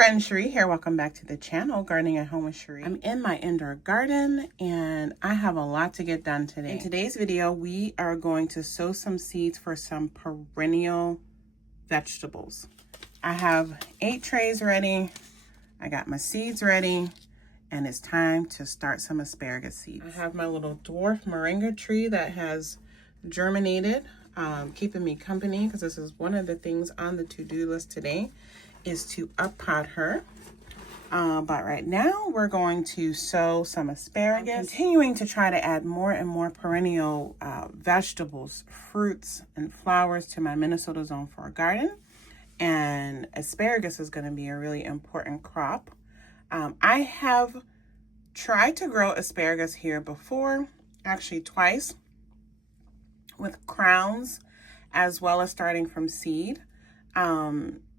friend Cherie here. Welcome back to the channel, Gardening at Home with Cherie. I'm in my indoor garden and I have a lot to get done today. In today's video, we are going to sow some seeds for some perennial vegetables. I have 8 trays ready. I got my seeds ready and it's time to start some asparagus seeds. I have my little dwarf moringa tree that has germinated, keeping me company because this is one of the things on the to-do list today is to uppot her. But right now we're going to sow some asparagus. I'm continuing to try to add more and more perennial vegetables, fruits, and flowers to my Minnesota Zone 4 garden. And asparagus is going to be a really important crop. I have tried to grow asparagus here before, actually twice, with crowns as well as starting from seed.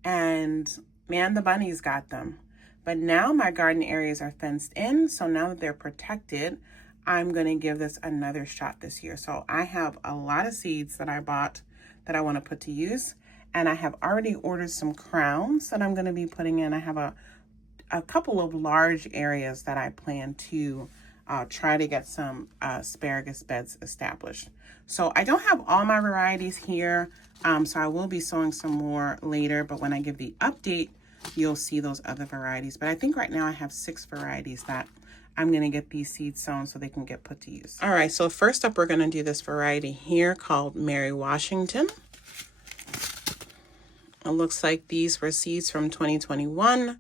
And man, the bunnies got them. But now my garden areas are fenced in, so now that they're protected, I'm going to give this another shot this year. So I have a lot of seeds that I bought that I want to put to use, and I have already ordered some crowns that I'm going to be putting in. I have a couple of large areas that I plan to try to get some asparagus beds established. So I don't have all my varieties here, so I will be sowing some more later, but when I give the update, you'll see those other varieties. But I think right now I have 6 varieties that I'm going to get these seeds sown so they can get put to use. All right, so first up, we're going to do this variety here called Mary Washington. It looks like these were seeds from 2021.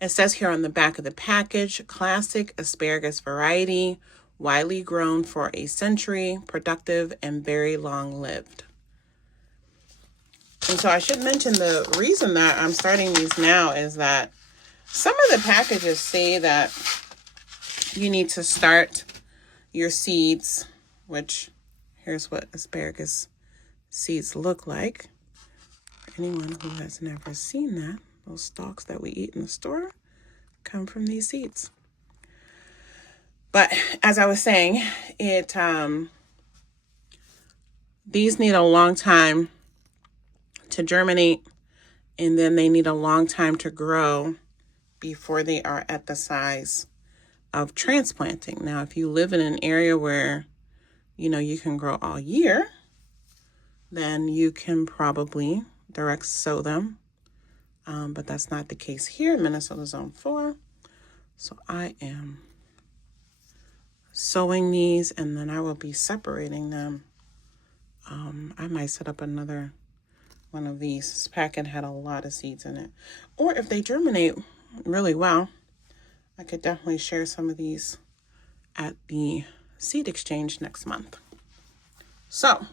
It says here on the back of the package, classic asparagus variety, widely grown for a century, productive and very long-lived. And so I should mention the reason that I'm starting these now is that some of the packages say that you need to start your seeds, which here's what asparagus seeds look like. For anyone who has never seen that, those stalks that we eat in the store come from these seeds. But as I was saying, these need a long time to germinate, and then they need a long time to grow before they are at the size of transplanting. Now, if you live in an area where, you can grow all year, then you can probably direct sow them. But that's not the case here in Minnesota Zone 4. So I am sowing these and then I will be separating them. I might set up another one of these. This packet had a lot of seeds in it. Or if they germinate really well, I could definitely share some of these at the seed exchange next month. So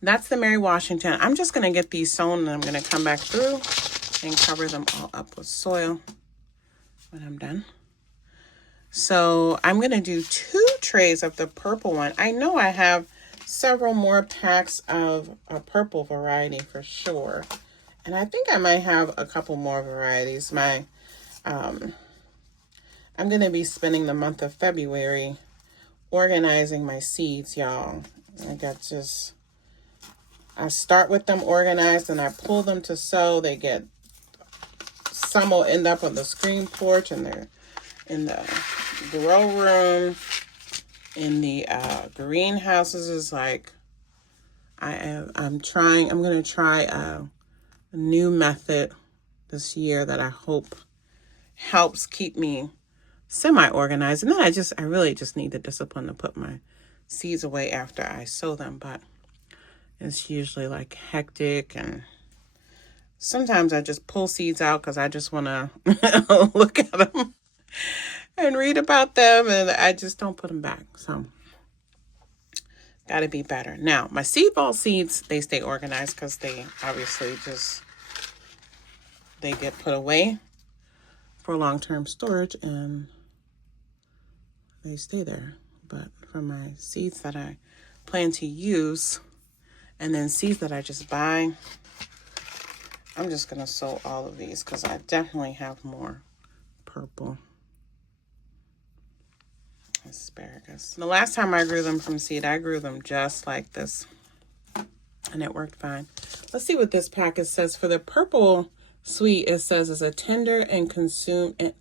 that's the Mary Washington. I'm just going to get these sown and I'm going to come back through and cover them all up with soil when I'm done. So I'm going to do 2 trays of the purple one. I know I have several more packs of a purple variety for sure. And I think I might have a couple more varieties. I'm going to be spending the month of February organizing my seeds, y'all. I start with them organized and I pull them to sow. Some will end up on the screen porch and they're in the grow room. In the greenhouses is like, I'm going to try a new method this year that I hope helps keep me semi-organized. And then I really just need the discipline to put my seeds away after I sow them. But it's usually like hectic, and sometimes I just pull seeds out because I just want to look at them and read about them, and I just don't put them back. So got to be better. Now, my seed ball seeds, they stay organized because they obviously they get put away for long-term storage and they stay there. But for my seeds that I plan to use, and then seeds that I just buy, I'm just going to sow all of these because I definitely have more purple asparagus. The last time I grew them from seed, I grew them just like this, and it worked fine. Let's see what this package says for the purple sweet, it says, is a tender and consumed.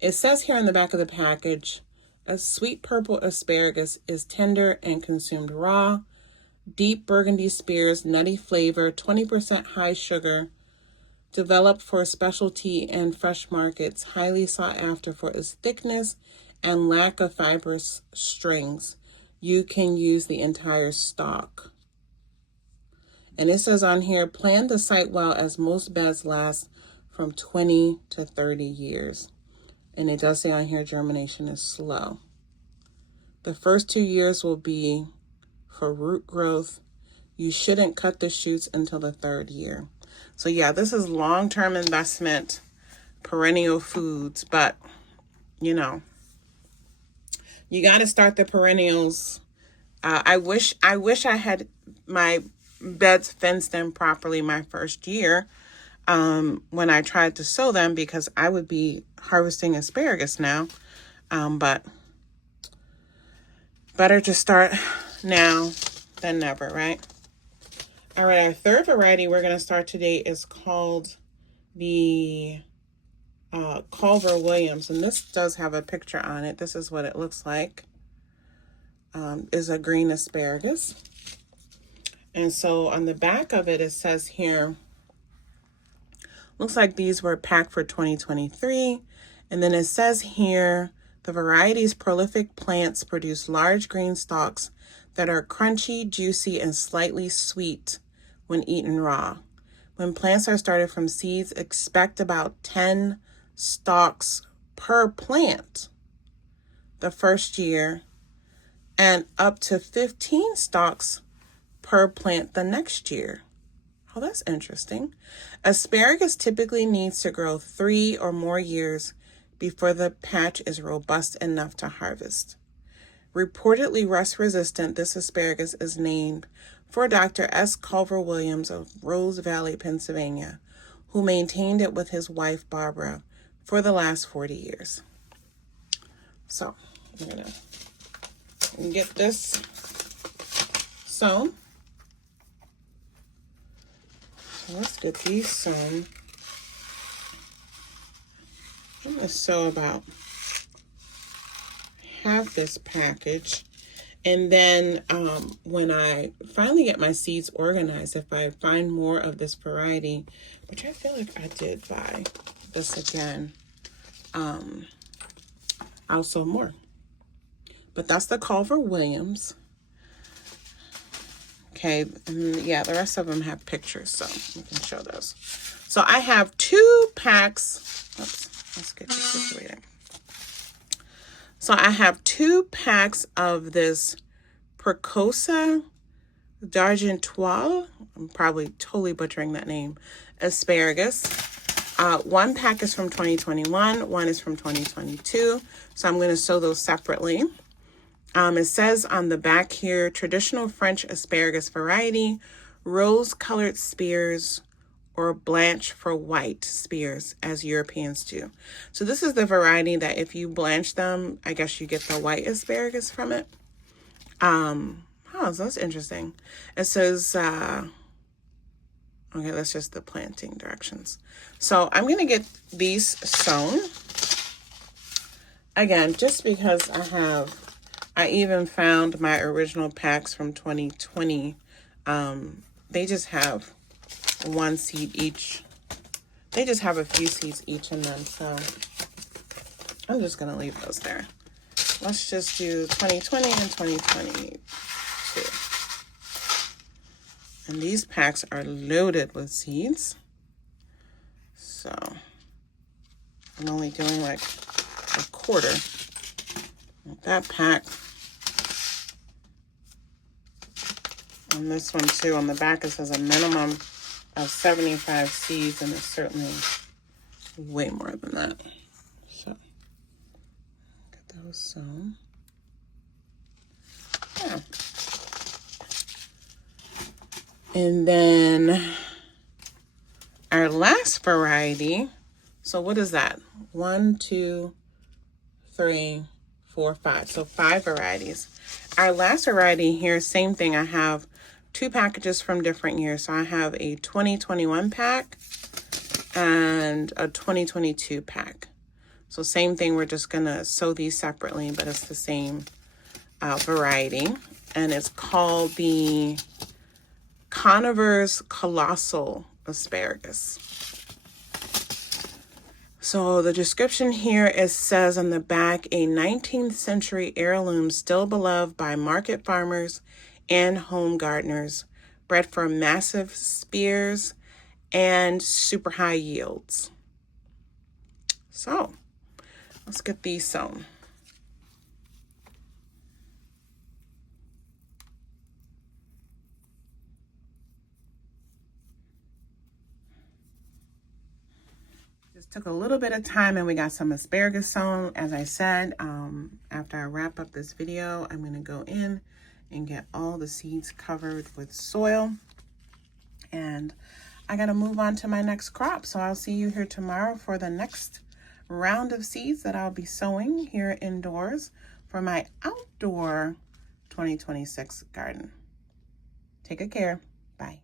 It says here on the back of the package, a sweet purple asparagus is tender and consumed raw. Deep burgundy spears, nutty flavor, 20% high sugar. Developed for specialty and fresh markets, highly sought after for its thickness and lack of fibrous strings. You can use the entire stalk. And it says on here, plan the site well as most beds last from 20 to 30 years. And it does say on here germination is slow. The first 2 years will be for root growth. You shouldn't cut the shoots until the 3rd year. So yeah, this is long-term investment, perennial foods, but you know, you got to start the perennials. I wish I had my beds fenced in properly my first year when I tried to sow them, because I would be harvesting asparagus now. But better to start now than never, right? All right, our third variety we're going to start today is called the Culver Williams, and this does have a picture on it. This is what it looks like. Is a green asparagus. And so on the back of it, it says here, looks like these were packed for 2023. And then it says here, the variety's prolific plants produce large green stalks that are crunchy, juicy, and slightly sweet when eaten raw. When plants are started from seeds, expect about 10 stalks per plant the first year and up to 15 stalks per plant the next year. Oh, that's interesting. Asparagus typically needs to grow 3 or more years before the patch is robust enough to harvest. Reportedly rust-resistant, this asparagus is named for Dr. S. Culver Williams of Rose Valley, Pennsylvania, who maintained it with his wife, Barbara, for the last 40 years. So, I'm going to get this sown. So let's get these sown. I'm going to sow about half this package. And then when I finally get my seeds organized, if I find more of this variety, which I feel like I did buy this again, I'll sow more. But that's the Culver Williams. Okay, and yeah, the rest of them have pictures, so we can show those. So I have 2 packs. Oops, let's get this situated. So I have 2 packs of this Precoce d'Argentois. I'm probably totally butchering that name. Asparagus. 1 pack is from 2021. 1 is from 2022. So I'm going to sow those separately. It says on the back here, traditional French asparagus variety, rose-colored spears or blanch for white spears, as Europeans do. So this is the variety that if you blanch them, I guess you get the white asparagus from it. Oh, so that's interesting. It says, okay, that's just the planting directions. So I'm going to get these sown. Again, just because I even found my original packs from 2020. They just have 1 seed each. They just have a few seeds each in them, so I'm just going to leave those there. Let's just do 2020 and 2022. And these packs are loaded with seeds. So I'm only doing like a quarter of that pack. And this one too, on the back it says a minimum of 75 seeds, and it's certainly way more than that. So get those sown. Yeah. And then our last variety, so what is that? 1, 2, 3, 4, 5. So 5 varieties. Our last variety here, same thing. I have 2 packages from different years. So I have a 2021 pack and a 2022 pack. So same thing, we're just gonna sow these separately, but it's the same variety. And it's called the Carnivor's Colossal Asparagus. So the description here, it says on the back, a 19th century heirloom still beloved by market farmers and home gardeners, bred for massive spears and super high yields. So let's get these sown. Just took a little bit of time and we got some asparagus sown. As I said, after I wrap up this video, I'm going to go in and get all the seeds covered with soil. And I got to move on to my next crop. So I'll see you here tomorrow for the next round of seeds that I'll be sowing here indoors for my outdoor 2026 garden. Take good care. Bye.